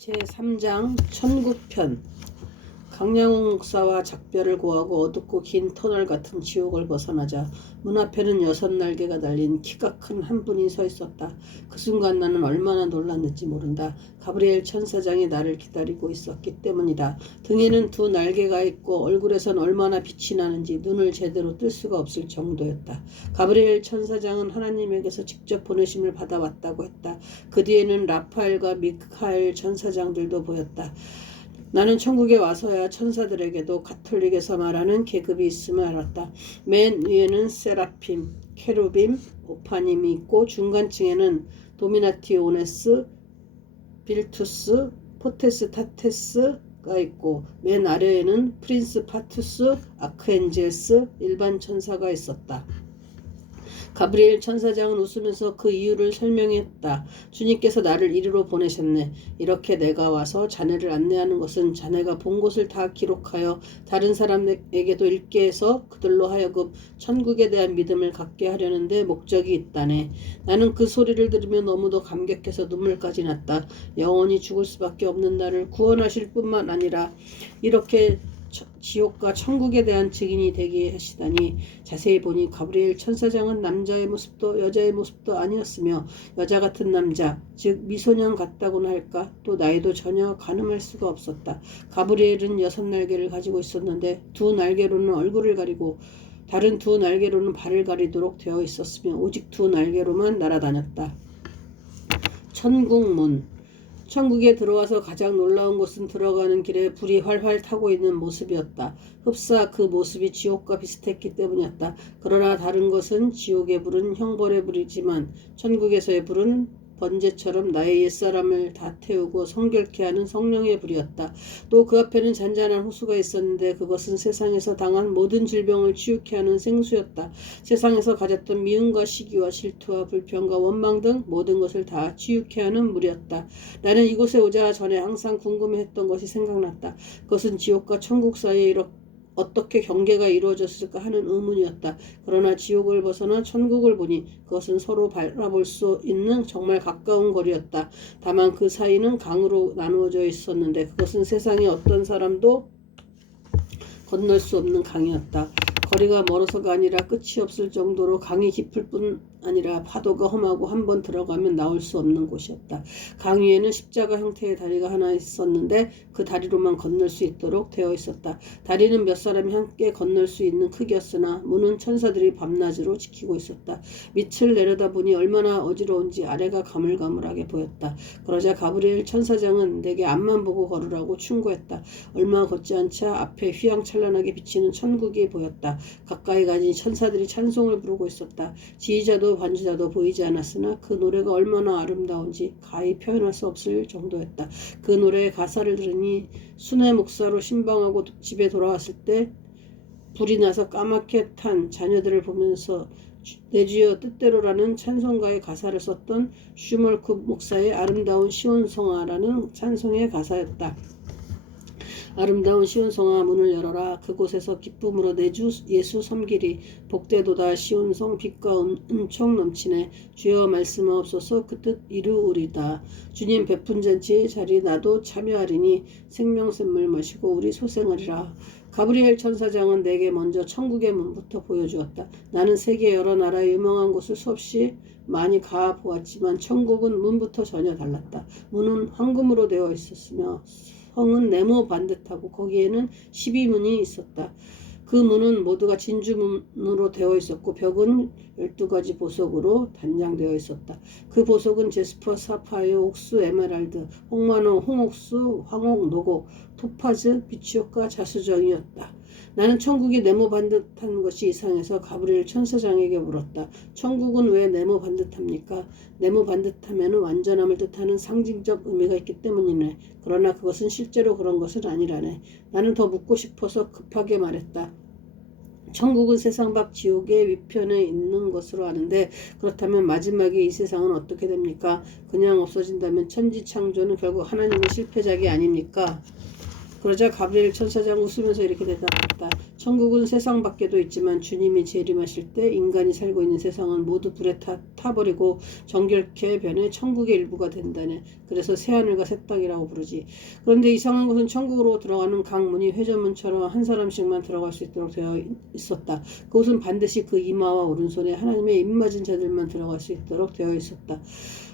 제3장 천국편. 강량홍 목사와 작별을 고하고 어둡고 긴 터널 같은 지옥을 벗어나자 문 앞에는 6날개가 달린 키가 큰 한 분이 서 있었다. 그 순간 나는 얼마나 놀랐는지 모른다. 가브리엘 천사장이 나를 기다리고 있었기 때문이다. 등에는 2날개가 있고 얼굴에선 얼마나 빛이 나는지 눈을 제대로 뜰 수가 없을 정도였다. 가브리엘 천사장은 하나님에게서 직접 보내심을 받아왔다고 했다. 그 뒤에는 라파엘과 미카엘 천사장들도 보였다. 나는 천국에 와서야 천사들에게도 가톨릭에서 말하는 계급이 있음을 알았다. 맨 위에는 세라핌, 케루빔, 오파님이 있고 중간층에는 도미나티오네스, 빌투스, 포테스타테스가 있고 맨 아래에는 프린스 파투스, 아크엔젤스, 일반 천사가 있었다. 가브리엘 천사장은 웃으면서 그 이유를 설명했다. 주님께서 나를 이리로 보내셨네. 이렇게 내가 와서 자네를 안내하는 것은 자네가 본 곳을 다 기록하여 다른 사람에게도 읽게 해서 그들로 하여금 천국에 대한 믿음을 갖게 하려는데 목적이 있다네. 나는 그 소리를 들으며 너무도 감격해서 눈물까지 났다. 영원히 죽을 수밖에 없는 나를 구원하실 뿐만 아니라 이렇게 지옥과 천국에 대한 증인이 되게 하시다니. 자세히 보니 가브리엘 천사장은 남자의 모습도 여자의 모습도 아니었으며 여자 같은 남자, 즉 미소년 같다고나 할까, 또 나이도 전혀 가늠할 수가 없었다. 가브리엘은 6날개를 가지고 있었는데 2날개로는 얼굴을 가리고 다른 2날개로는 발을 가리도록 되어 있었으며 오직 2날개로만 날아다녔다. 천국문. 천국에 들어와서 가장 놀라운 것은 들어가는 길에 불이 활활 타고 있는 모습이었다. 흡사 그 모습이 지옥과 비슷했기 때문이었다. 그러나 다른 것은 지옥의 불은 형벌의 불이지만 천국에서의 불은 번제처럼 나의 옛사람을 다 태우고 성결케 하는 성령의 불이었다. 또 그 앞에는 잔잔한 호수가 있었는데 그것은 세상에서 당한 모든 질병을 치유케 하는 생수였다. 세상에서 가졌던 미움과 시기와 질투와 불평과 원망 등 모든 것을 다 치유케 하는 물이었다. 나는 이곳에 오자 전에 항상 궁금해했던 것이 생각났다. 그것은 지옥과 천국 사이에 어떻게 경계가 이루어졌을까 하는 의문이었다. 그러나 지옥을 벗어나 천국을 보니 그것은 서로 바라볼 수 있는 정말 가까운 거리였다. 다만 그 사이는 강으로 나누어져 있었는데 그것은 세상에 어떤 사람도 건널 수 없는 강이었다. 거리가 멀어서가 아니라 끝이 없을 정도로 강이 깊을 뿐 아니라 파도가 험하고 한번 들어가면 나올 수 없는 곳이었다. 강 위에는 십자가 형태의 다리가 하나 있었는데 그 다리로만 건널 수 있도록 되어 있었다. 다리는 몇 사람이 함께 건널 수 있는 크기였으나 문은 천사들이 밤낮으로 지키고 있었다. 밑을 내려다보니 얼마나 어지러운지 아래가 가물가물하게 보였다. 그러자 가브리엘 천사장은 내게 앞만 보고 걸으라고 충고했다. 얼마 걷지 않자 앞에 휘황찬란하게 비치는 천국이 보였다. 가까이 가니 천사들이 찬송을 부르고 있었다. 지휘자도 반주자도 보이지 않았으나 그 노래가 얼마나 아름다운지 가히 표현할 수 없을 정도였다. 그 노래의 가사를 들으니 순회 목사로 신방하고 집에 돌아왔을 때 불이 나서 까맣게 탄 자녀들을 보면서 내 주여 뜻대로라는 찬송가의 가사를 썼던 슈멀크 목사의 아름다운 시온성화라는 찬송의 가사였다. 아름다운 시온성아 문을 열어라. 그곳에서 기쁨으로 내 주 예수 섬기리. 복되도다 시온성 빛과 은총 넘치네. 주여 말씀하옵소서 그 뜻 이루으리다. 주님 베푼 잔치의 자리 나도 참여하리니 생명샘물 마시고 우리 소생하리라. 가브리엘 천사장은 내게 먼저 천국의 문부터 보여주었다. 나는 세계 여러 나라의 유명한 곳을 수없이 많이 가보았지만 천국은 문부터 전혀 달랐다. 문은 황금으로 되어 있었으며 성은 네모 반듯하고 거기에는 12문이 있었다. 그 문은 모두가 진주문으로 되어 있었고 벽은 12가지 보석으로 단장되어 있었다. 그 보석은 제스퍼, 사파이어, 옥수, 에메랄드, 홍마노, 홍옥수, 황옥, 노곡, 토파즈, 비치옥과 자수정이었다. 나는 천국이 네모 반듯한 것이 이상해서 가브리엘 천사장에게 물었다. 천국은 왜 네모 반듯합니까? 네모 반듯하면 완전함을 뜻하는 상징적 의미가 있기 때문이네. 그러나 그것은 실제로 그런 것은 아니라네. 나는 더 묻고 싶어서 급하게 말했다. 천국은 세상 밖 지옥의 위편에 있는 것으로 아는데 그렇다면 마지막에 이 세상은 어떻게 됩니까? 그냥 없어진다면 천지창조는 결국 하나님의 실패작이 아닙니까? 그러자 가브리엘 천사장 웃으면서 이렇게 대답했다. 천국은 세상 밖에도 있지만 주님이 재림하실 때 인간이 살고 있는 세상은 모두 불에 타버리고 정결케 변해 천국의 일부가 된다네. 그래서 새하늘과 새 땅이라고 부르지. 그런데 이상한 것은 천국으로 들어가는 각 문이 회전문처럼 한 사람씩만 들어갈 수 있도록 되어 있었다. 그곳은 반드시 그 이마와 오른손에 하나님의 입맞은 자들만 들어갈 수 있도록 되어 있었다.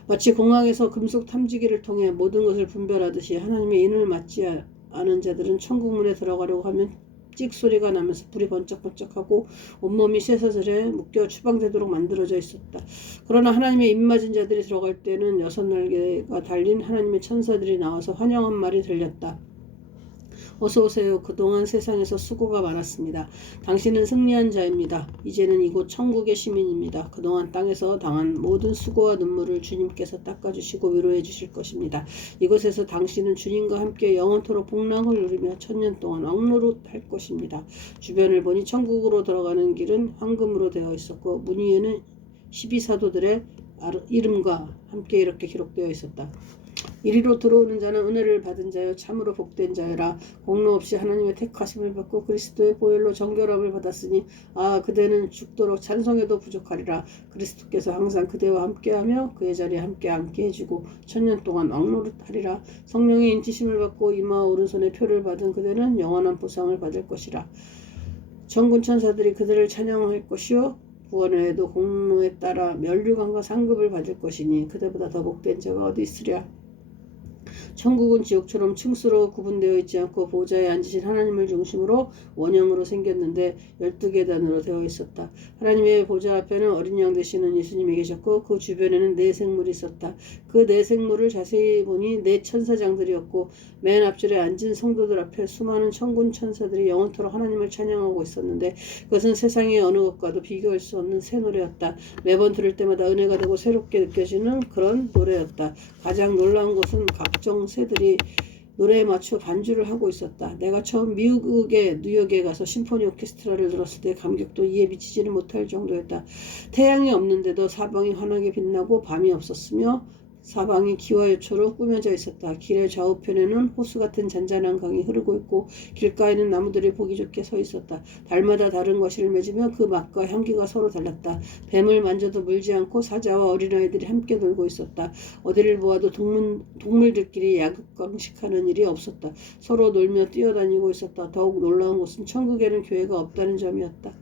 마치 공항에서 금속 탐지기를 통해 모든 것을 분별하듯이 하나님의 인을 맞지 않은 자들은 천국문에 들어가려고 하면 찍 소리가 나면서 불이 번쩍번쩍하고 온몸이 쇠사슬에 묶여 추방되도록 만들어져 있었다. 그러나 하나님의 입맞은 자들이 들어갈 때는 6날개가 달린 하나님의 천사들이 나와서 환영한 말이 들렸다. 어서 오세요. 그동안 세상에서 수고가 많았습니다. 당신은 승리한 자입니다. 이제는 이곳 천국의 시민입니다. 그동안 땅에서 당한 모든 수고와 눈물을 주님께서 닦아주시고 위로해 주실 것입니다. 이곳에서 당신은 주님과 함께 영원토록 복락을 누리며 천년 동안 왕노릇할 것입니다. 주변을 보니 천국으로 들어가는 길은 황금으로 되어 있었고 문 위에는 12사도들의 이름과 함께 이렇게 기록되어 있었다. 이리로 들어오는 자는 은혜를 받은 자요 참으로 복된 자여라. 공로 없이 하나님의 택하심을 받고 그리스도의 보혈로 정결함을 받았으니 그대는 죽도록 찬송해도 부족하리라. 그리스도께서 항상 그대와 함께하며 그의 자리에 함께 앉게 해주고 천년 동안 왕노릇하리라. 성령의 인치심을 받고 이마와 오른손에 표를 받은 그대는 영원한 보상을 받을 것이라. 천군 천사들이 그들을 찬양할 것이요 구원 외에도 공로에 따라 면류관과 상급을 받을 것이니 그대보다 더 복된 자가 어디 있으랴. 천국은 지옥처럼 층수로 구분되어 있지 않고 보좌에 앉으신 하나님을 중심으로 원형으로 생겼는데 12계단으로 되어 있었다. 하나님의 보좌 앞에는 어린 양 되시는 예수님이 계셨고 그 주변에는 4생물이 있었다. 그 4생물을 자세히 보니 4천사장들이었고 맨 앞줄에 앉은 성도들 앞에 수많은 천군 천사들이 영원토록 하나님을 찬양하고 있었는데 그것은 세상의 어느 것과도 비교할 수 없는 새 노래였다. 매번 들을 때마다 은혜가 되고 새롭게 느껴지는 그런 노래였다. 가장 놀라운 것은 각종 새들이 노래에 맞춰 반주를 하고 있었다. 내가 처음 미국의 뉴욕에 가서 심포니 오케스트라를 들었을 때 감격도 이에 미치지는 못할 정도였다. 태양이 없는데도 사방이 환하게 빛나고 밤이 없었으며 사방이 기와 요초로 꾸며져 있었다. 길의 좌우편에는 호수 같은 잔잔한 강이 흐르고 있고 길가에는 나무들이 보기 좋게 서 있었다. 달마다 다른 것을 맺으며 그 맛과 향기가 서로 달랐다. 뱀을 만져도 물지 않고 사자와 어린아이들이 함께 놀고 있었다. 어디를 보아도 동물들끼리 약육강식하는 일이 없었다. 서로 놀며 뛰어다니고 있었다. 더욱 놀라운 것은 천국에는 교회가 없다는 점이었다.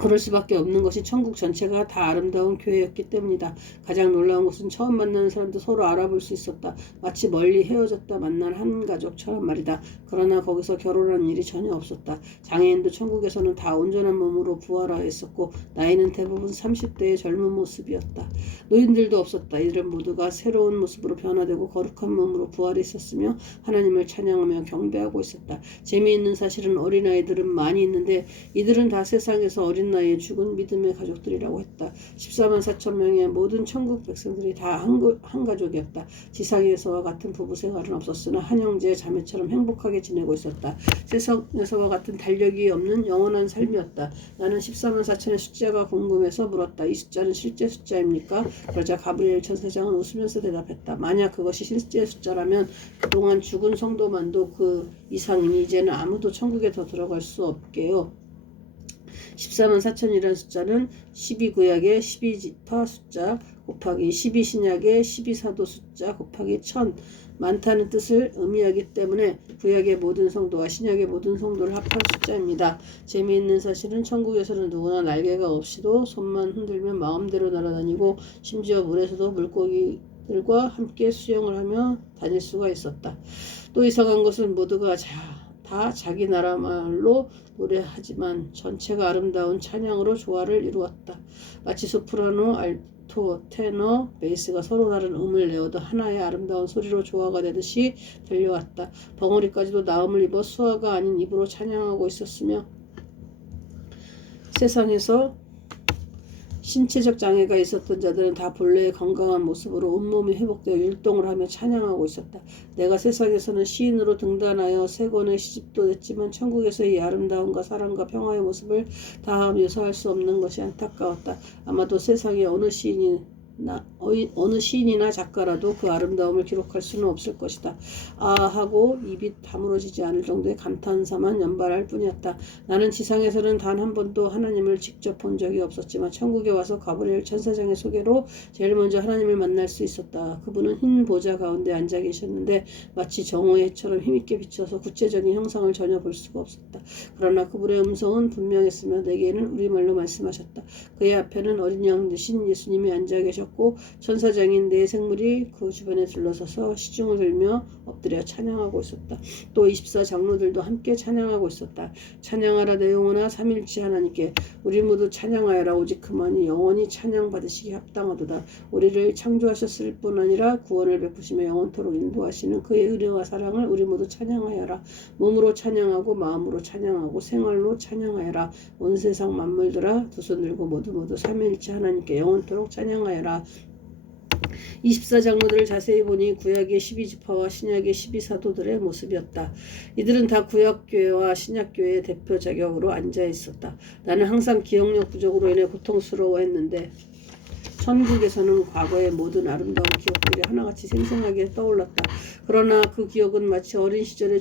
그럴 수밖에 없는 것이 천국 전체가 다 아름다운 교회였기 때문이다. 가장 놀라운 것은 처음 만나는 사람도 서로 알아볼 수 있었다. 마치 멀리 헤어졌다 만난 한 가족처럼 말이다. 그러나 거기서 결혼한 일이 전혀 없었다. 장애인도 천국에서는 다 온전한 몸으로 부활하였었고 나이는 대부분 30대의 젊은 모습이었다. 노인들도 없었다. 이들은 모두가 새로운 모습으로 변화되고 거룩한 몸으로 부활했었으며 하나님을 찬양하며 경배하고 있었다. 재미있는 사실은 어린아이들은 많이 있는데 이들은 다 세상에서 어린 나이에 죽은 믿음의 가족들이라고 했다. 14만 4천 명의 모든 천국 백성들이 다 한 가족이었다. 지상에서와 같은 부부 생활은 없었으나 한 형제 자매처럼 행복하게 지내고 있었다. 세상에서와 같은 달력이 없는 영원한 삶이었다. 나는 14만 4천의 숫자가 궁금해서 물었다. 이 숫자는 실제 숫자입니까? 그러자 가브리엘 천사장은 웃으면서 대답했다. 만약 그것이 실제 숫자라면 그동안 죽은 성도만도 그 이상이니 이제는 아무도 천국에 더 들어갈 수 없게요. 14만 4천이라는 숫자는 12구약의 12지파 숫자 곱하기 12신약의 12사도 숫자 곱하기 1000 많다는 뜻을 의미하기 때문에 구약의 모든 성도와 신약의 모든 성도를 합한 숫자입니다. 재미있는 사실은 천국에서는 누구나 날개가 없이도 손만 흔들면 마음대로 날아다니고 심지어 물에서도 물고기들과 함께 수영을 하며 다닐 수가 있었다. 또 이상한 것은 모두가 다 자기 나라 말로 노래하지만 전체가 아름다운 찬양으로 조화를 이루었다. 마치 소프라노, 알토, 테너, 베이스가 서로 다른 음을 내어도 하나의 아름다운 소리로 조화가 되듯이 들려왔다. 벙어리까지도 나음을 입어 수화가 아닌 입으로 찬양하고 있었으며 세상에서 신체적 장애가 있었던 자들은 다 본래의 건강한 모습으로 온몸이 회복되어 율동을 하며 찬양하고 있었다. 내가 세상에서는 시인으로 등단하여 3권의 시집도 냈지만 천국에서의 이 아름다움과 사랑과 평화의 모습을 다 묘사할 수 없는 것이 안타까웠다. 아마도 세상에 어느 시인이나 어느 시인이나 작가라도 그 아름다움을 기록할 수는 없을 것이다. 아 하고 입이 다물어지지 않을 정도의 감탄사만 연발할 뿐이었다. 나는 지상에서는 단 한 번도 하나님을 직접 본 적이 없었지만 천국에 와서 가브리엘 천사장의 소개로 제일 먼저 하나님을 만날 수 있었다. 그분은 흰 보좌 가운데 앉아 계셨는데 마치 정오의 해처럼 힘있게 비쳐서 구체적인 형상을 전혀 볼 수가 없었다. 그러나 그분의 음성은 분명했으며 내게는 우리말로 말씀하셨다. 그의 앞에는 어린 양 되신 예수님이 앉아 계셨고 천사장인 네 생물이 그 주변에 둘러서서 시중을 들며 엎드려 찬양하고 있었다. 또 24장로들도 함께 찬양하고 있었다. 찬양하라 내 영혼아 삼일째 하나님께 우리 모두 찬양하여라 오직 그만이 영원히 찬양받으시기 합당하도다. 우리를 창조하셨을 뿐 아니라 구원을 베푸시며 영원토록 인도하시는 그의 의뢰와 사랑을 우리 모두 찬양하여라. 몸으로 찬양하고 마음으로 찬양하고 생활로 찬양하여라. 온 세상 만물들아 두 손 들고 모두 삼위일체 하나님께 영원토록 찬양하여라. 24장로들을 자세히 보니 구약의 12지파와 신약의 12사도들의 모습이었다. 이들은 다 구약교회와 신약교회의 대표 자격으로 앉아 있었다. 나는 항상 기억력 부족으로 인해 고통스러워했는데 천국에서는 과거의 모든 아름다운 기억들이 하나같이 생생하게 떠올랐다. 그러나 그 기억은 마치 어린 시절의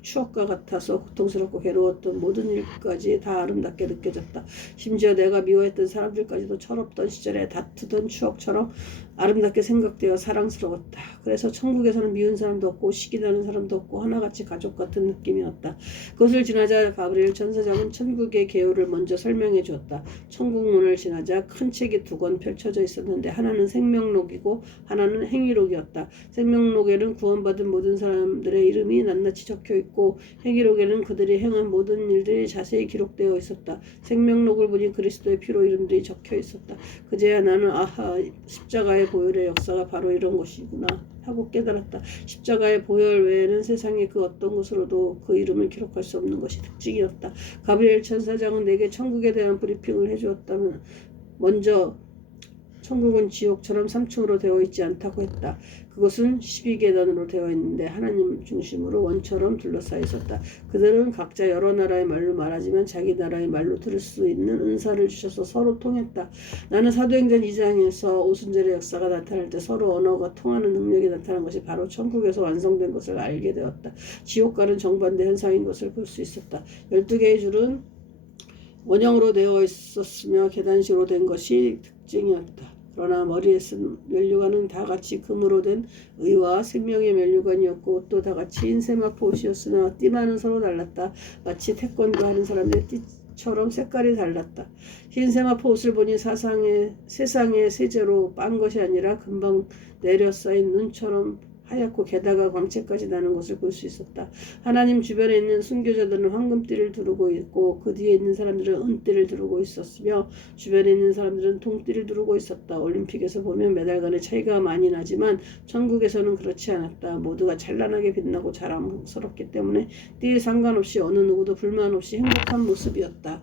추억과 같아서 고통스럽고 괴로웠던 모든 일까지 다 아름답게 느껴졌다. 심지어 내가 미워했던 사람들까지도 철없던 시절에 다투던 추억처럼 아름답게 생각되어 사랑스러웠다. 그래서 천국에서는 미운 사람도 없고 시기나는 사람도 없고 하나같이 가족 같은 느낌이었다. 그것을 지나자 가브리엘 천사장은 천국의 개요를 먼저 설명해 주었다. 천국 문을 지나자 큰 책이 두 권 펼쳐져 있었는데 하나는 생명록이고 하나는 행위록이었다. 생명록에는 구원받은 모든 사람들의 이름이 낱낱이 적혀 있고 행위록에는 그들이 행한 모든 일들이 자세히 기록되어 있었다. 생명록을 보니 그리스도의 피로 이름들이 적혀 있었다. 그제야 나는 아하 십자가의 보혈의 역사가 바로 이런 것이구나 하고 깨달았다. 십자가의 보혈 외에는 세상의 그 어떤 곳으로도 그 이름을 기록할 수 없는 것이 특징이었다. 가브리엘 천사장은 내게 천국에 대한 브리핑을 해주었다면 먼저 천국은 지옥처럼 3층으로 되어 있지 않다고 했다. 그것은 12계단으로 되어 있는데 하나님 중심으로 원처럼 둘러싸여 있었다. 그들은 각자 여러 나라의 말로 말하지만 자기 나라의 말로 들을 수 있는 은사를 주셔서 서로 통했다. 나는 사도행전 2장에서 오순절의 역사가 나타날 때 서로 언어가 통하는 능력이 나타난 것이 바로 천국에서 완성된 것을 알게 되었다. 지옥과는 정반대 현상인 것을 볼 수 있었다. 12개의 줄은 원형으로 되어 있었으며 계단식으로 된 것이 특징이었다. 그러나 머리에 쓴 면류관은 다같이 금으로 된 의와 생명의 면류관이었고 또 다같이 흰세마포 옷이었으나 띠마는 서로 달랐다. 마치 태권도 하는 사람의 띠처럼 색깔이 달랐다. 흰세마포 옷을 보니 세상의 세제로 빤 것이 아니라 금방 내려 쌓인 눈처럼 하얗고 게다가 광채까지 나는 것을 볼 수 있었다. 하나님 주변에 있는 순교자들은 황금띠를 두르고 있고 그 뒤에 있는 사람들은 은띠를 두르고 있었으며 주변에 있는 사람들은 동띠를 두르고 있었다. 올림픽에서 보면 메달 간의 차이가 많이 나지만 천국에서는 그렇지 않았다. 모두가 찬란하게 빛나고 자랑스럽기 때문에 띠에 상관없이 어느 누구도 불만 없이 행복한 모습이었다.